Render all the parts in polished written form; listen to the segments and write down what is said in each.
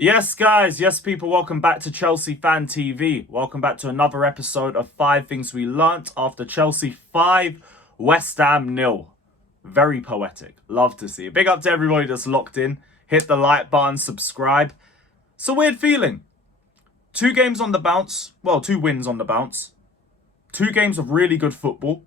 Yes, guys. Yes, people. Welcome back to Chelsea Fan TV. Welcome back to another episode of 5 Things We Learnt after Chelsea 5, West Ham 0. Very poetic. Love to see it. Big up to everybody that's locked in. Hit the like button, subscribe. It's a weird feeling. 2 games on the bounce. Well, 2 wins on the bounce. 2 games of really good football.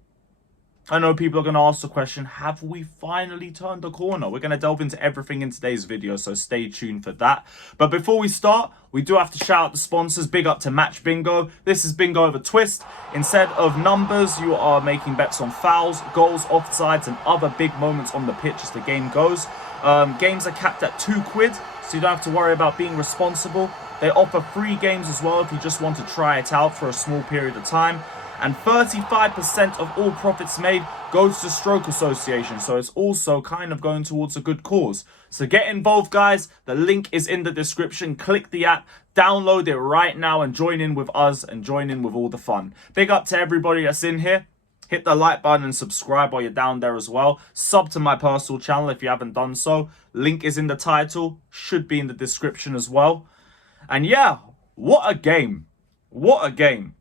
I know people are going to ask the question, have we finally turned the corner? We're going to delve into everything in today's video, so stay tuned for that. But before we start, we do have to shout out the sponsors. Big up to Match Bingo. This is Bingo over Twist. Instead of numbers, you are making bets on fouls, goals, offsides, and other big moments on the pitch as the game goes. Games are capped at £2, so you don't have to worry about being responsible. They offer free games as well if you just want to try it out for a small period of time. And 35% of all profits made goes to Stroke Association. So it's also kind of going towards a good cause. So get involved, guys. The link is in the description. Click the app, download it right now and join in with us and join in with all the fun. Big up to everybody that's in here. Hit the like button and subscribe while you're down there as well. Sub to my personal channel if you haven't done so. Link is in the title. Should be in the description as well. And yeah, what a game. What a game.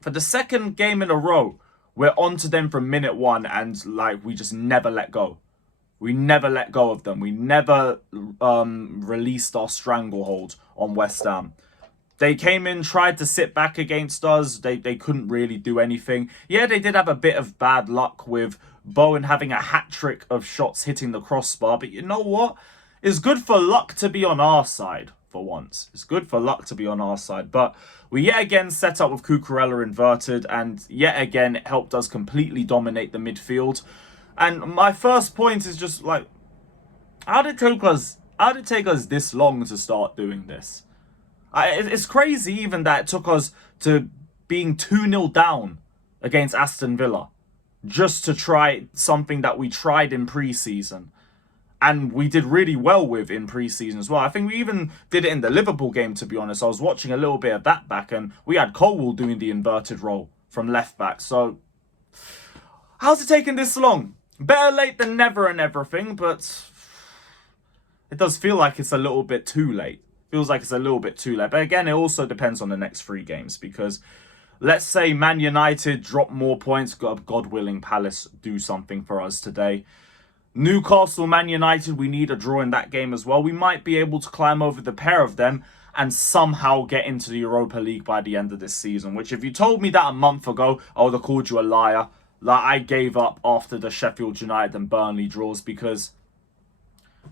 For the second game in a row, we're on to them from minute 1 and we just never let go. We never let go of them. We never released our stranglehold on West Ham. They came in, tried to sit back against us. They couldn't really do anything. Yeah, they did have a bit of bad luck with Bowen having a hat-trick of shots hitting the crossbar. But you know what? It's good for luck to be on our side. For once. It's good for luck to be on our side. But we yet again set up with Cucurella inverted, and yet again it helped us completely dominate the midfield. And my first point is just like, how did it take us this long to start doing this? It's crazy even that it took us to being 2-0 down against Aston Villa just to try something that we tried in pre-season. And we did really well with in pre-season as well. I think we even did it in the Liverpool game, to be honest. I was watching a little bit of that back, and we had Colwell doing the inverted role from left back. So, how's it taking this long? Better late than never and everything, but it does feel like it's a little bit too late. Feels like it's a little bit too late. But again, it also depends on the next 3 games, because let's say Man United drop more points. God willing, Palace do something for us today. Newcastle, Man United, we need a draw in that game as well. We might be able to climb over the pair of them and somehow get into the Europa League by the end of this season. Which, if you told me that a month ago, I would have called you a liar. Like, I gave up after the Sheffield United and Burnley draws because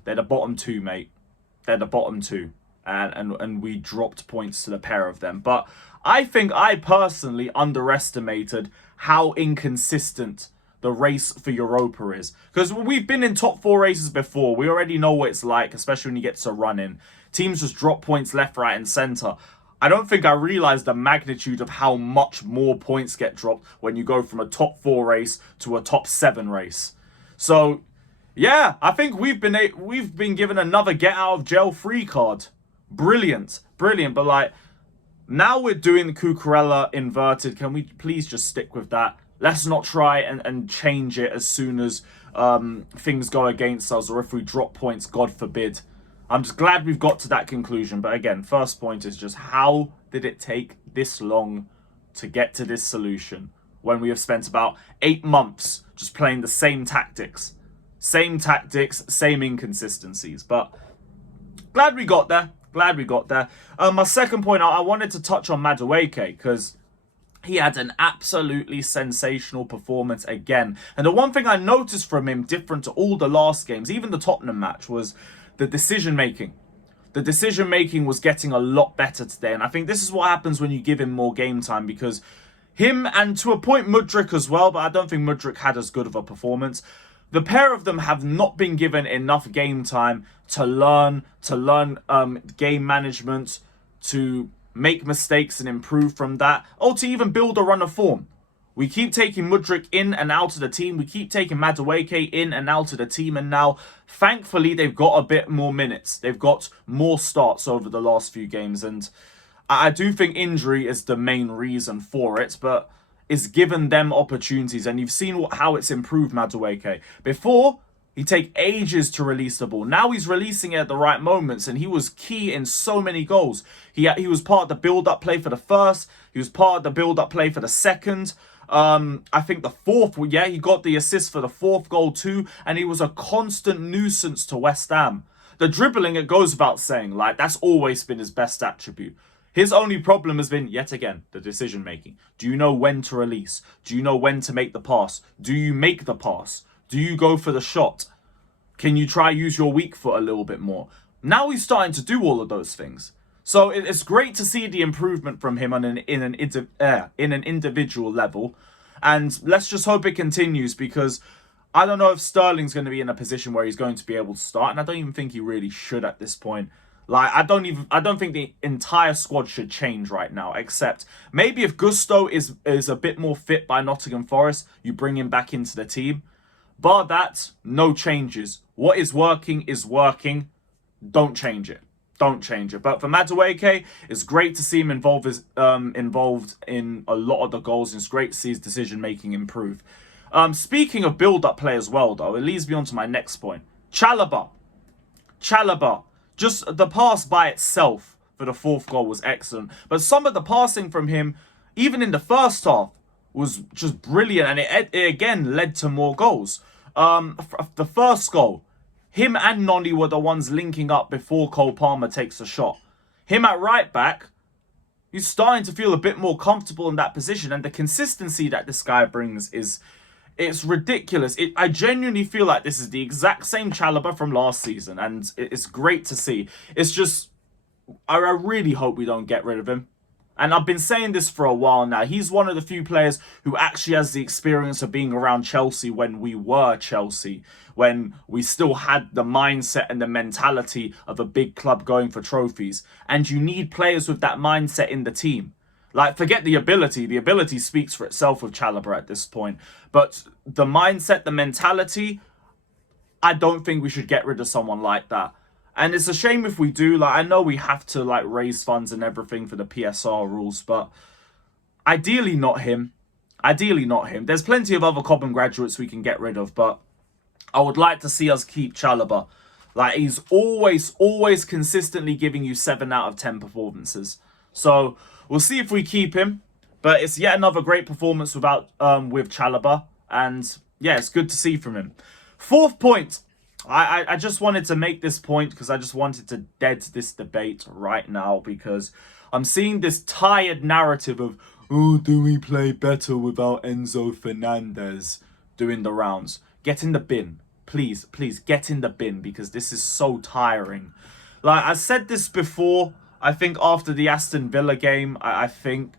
they're the bottom 2, mate. They're the bottom 2. And we dropped points to the pair of them. But I think I personally underestimated how inconsistent the race for Europa is. Because we've been in top 4 races before. We already know what it's like, especially when you get to running. Teams just drop points left, right, and centre. I don't think I realised the magnitude of how much more points get dropped when you go from a top 4 race to a top 7 race. So, yeah, I think we've been given another get out of jail free card. Brilliant. Brilliant. But now we're doing the Cucurella inverted. Can we please just stick with that? Let's not try and change it as soon as things go against us, or if we drop points, God forbid. I'm just glad we've got to that conclusion. But again, first point is just, how did it take this long to get to this solution when we have spent about 8 months just playing the same tactics? Same tactics, same inconsistencies. But glad we got there. Glad we got there. My second point, I wanted to touch on Madueke, because he had an absolutely sensational performance again. And the one thing I noticed from him, different to all the last games, even the Tottenham match, was the decision-making. The decision-making was getting a lot better today. And I think this is what happens when you give him more game time, because him, and to a point Mudryk as well, but I don't think Mudryk had as good of a performance. The pair of them have not been given enough game time to learn game management, to make mistakes and improve from that, or to even build a run of form. We keep taking Mudryk in and out of the team. We keep taking Madueke in and out of the team. And now, thankfully, they've got a bit more minutes. They've got more starts over the last few games. And I do think injury is the main reason for it. But it's given them opportunities. And you've seen how it's improved Madueke. Before, He'd take ages to release the ball. Now he's releasing it at the right moments, and he was key in so many goals. He was part of the build-up play for the first. He was part of the build-up play for the second. I think the fourth, yeah, he got the assist for the fourth goal too, and he was a constant nuisance to West Ham. The dribbling, it goes without saying, like, that's always been his best attribute. His only problem has been, yet again, the decision making. Do you know when to release? Do you know when to make the pass? Do you make the pass? Do you go for the shot? Can you try use your weak foot a little bit more? Now he's starting to do all of those things. So it's great to see the improvement from him in an individual level. And let's just hope it continues, because I don't know if Sterling's going to be in a position where he's going to be able to start. And I don't even think he really should at this point. Like, I don't think the entire squad should change right now, except maybe if Gusto is a bit more fit by Nottingham Forest, you bring him back into the team. Bar that, no changes. What is working is working. Don't change it. Don't change it. But for Madueke, it's great to see him involved in a lot of the goals. It's great to see his decision-making improve. Speaking of build-up play as well, though, it leads me on to my next point. Chalobah. Just the pass by itself for the fourth goal was excellent. But some of the passing from him, even in the first half, was just brilliant. And it again led to more goals. The first goal, him and Noni were the ones linking up before Cole Palmer takes a shot. Him at right back, he's starting to feel a bit more comfortable in that position. And the consistency that this guy brings it's ridiculous. I genuinely feel like this is the exact same Chalobah from last season. And it's great to see. It's just, I really hope we don't get rid of him. And I've been saying this for a while now. He's one of the few players who actually has the experience of being around Chelsea when we were Chelsea. When we still had the mindset and the mentality of a big club going for trophies. And you need players with that mindset in the team. Like, forget the ability. The ability speaks for itself with Chalobah at this point. But the mindset, the mentality, I don't think we should get rid of someone like that. And it's a shame if we do. Like, I know we have to, like, raise funds and everything for the PSR rules, but ideally not him. Ideally not him. There's plenty of other Cobham graduates we can get rid of, but I would like to see us keep Chalobah. Like, he's always consistently giving you 7 out of 10 performances. So we'll see if we keep him. But it's yet another great performance with Chalobah. And yeah, it's good to see from him. Fourth point. I just wanted to make this point because I just wanted to dead this debate right now, because I'm seeing this tired narrative of, oh, do we play better without Enzo Fernandez doing the rounds? Get in the bin. Please get in the bin, because this is so tiring. Like, I said this before, I think after the Aston Villa game, I think.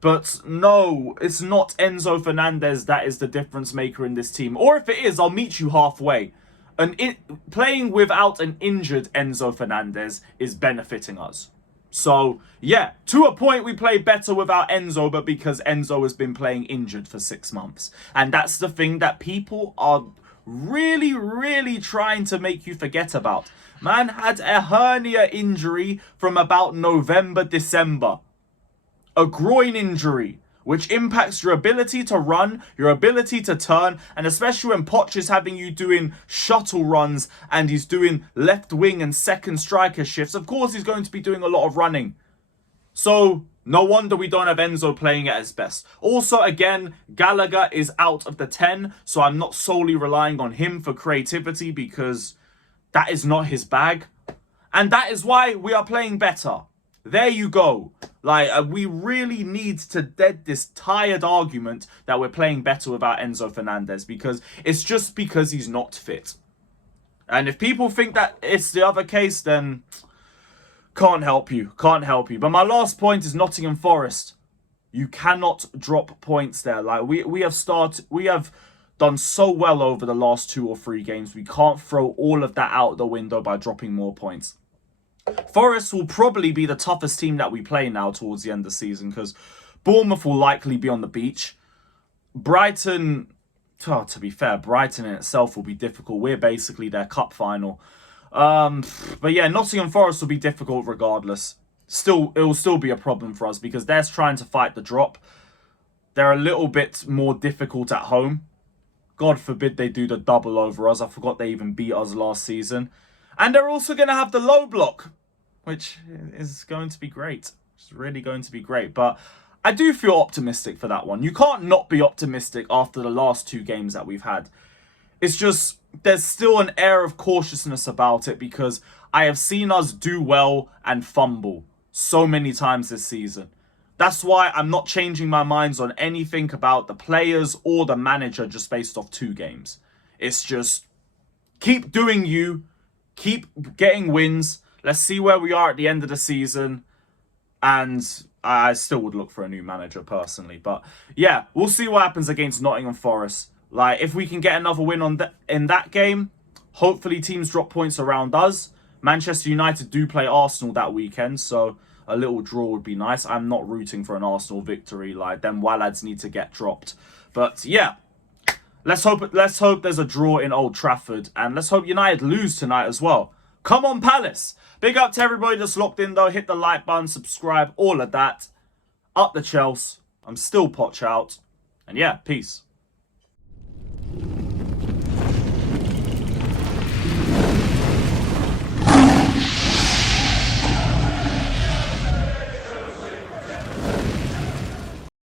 But no, it's not Enzo Fernandez that is the difference maker in this team. Or if it is, I'll meet you halfway. Playing without an injured Enzo Fernandez is benefiting us. So, yeah, to a point we play better without Enzo, but because Enzo has been playing injured for 6 months. And that's the thing that people are really trying to make you forget about. Man had a hernia injury from about November, December. A groin injury, which impacts your ability to run, your ability to turn, and especially when Poch is having you doing shuttle runs and he's doing left wing and second striker shifts. Of course, he's going to be doing a lot of running. So, no wonder we don't have Enzo playing at his best. Also, again, Gallagher is out of the 10, so I'm not solely relying on him for creativity, because that is not his bag. And that is why we are playing better. There you go. Like, we really need to dead this tired argument that we're playing better without Enzo Fernandez, because it's just because he's not fit. And if people think that it's the other case, then can't help you. But my last point is Nottingham Forest. You cannot drop points there. Like, we have done so well over the last 2 or 3 games. We can't throw all of that out the window by dropping more points. Forest will probably be the toughest team that we play now towards the end of the season, because Bournemouth will likely be on the beach. Brighton, to be fair, Brighton in itself will be difficult. We're basically their cup final. But yeah, Nottingham Forest will be difficult regardless. It will still be a problem for us, because they're trying to fight the drop. They're a little bit more difficult at home. God forbid they do the double over us. I forgot they even beat us last season. And they're also going to have the low block, which is going to be great. It's really going to be great. But I do feel optimistic for that one. You can't not be optimistic after the last 2 games that we've had. It's just, there's still an air of cautiousness about it because I have seen us do well and fumble so many times this season. That's why I'm not changing my minds on anything about the players or the manager just based off 2 games. It's just keep doing you, keep getting wins. Let's see where we are at the end of the season. And I still would look for a new manager personally. But yeah, we'll see what happens against Nottingham Forest. Like, if we can get another win in that game, hopefully teams drop points around us. Manchester United do play Arsenal that weekend, so a little draw would be nice. I'm not rooting for an Arsenal victory. Like, them Wallads need to get dropped. But yeah, let's hope there's a draw in Old Trafford, and let's hope United lose tonight as well. Come on, Palace! Big up to everybody that's locked in though. Hit the like button, subscribe, all of that. Up the Chelsea. I'm still Poch out. And yeah, peace.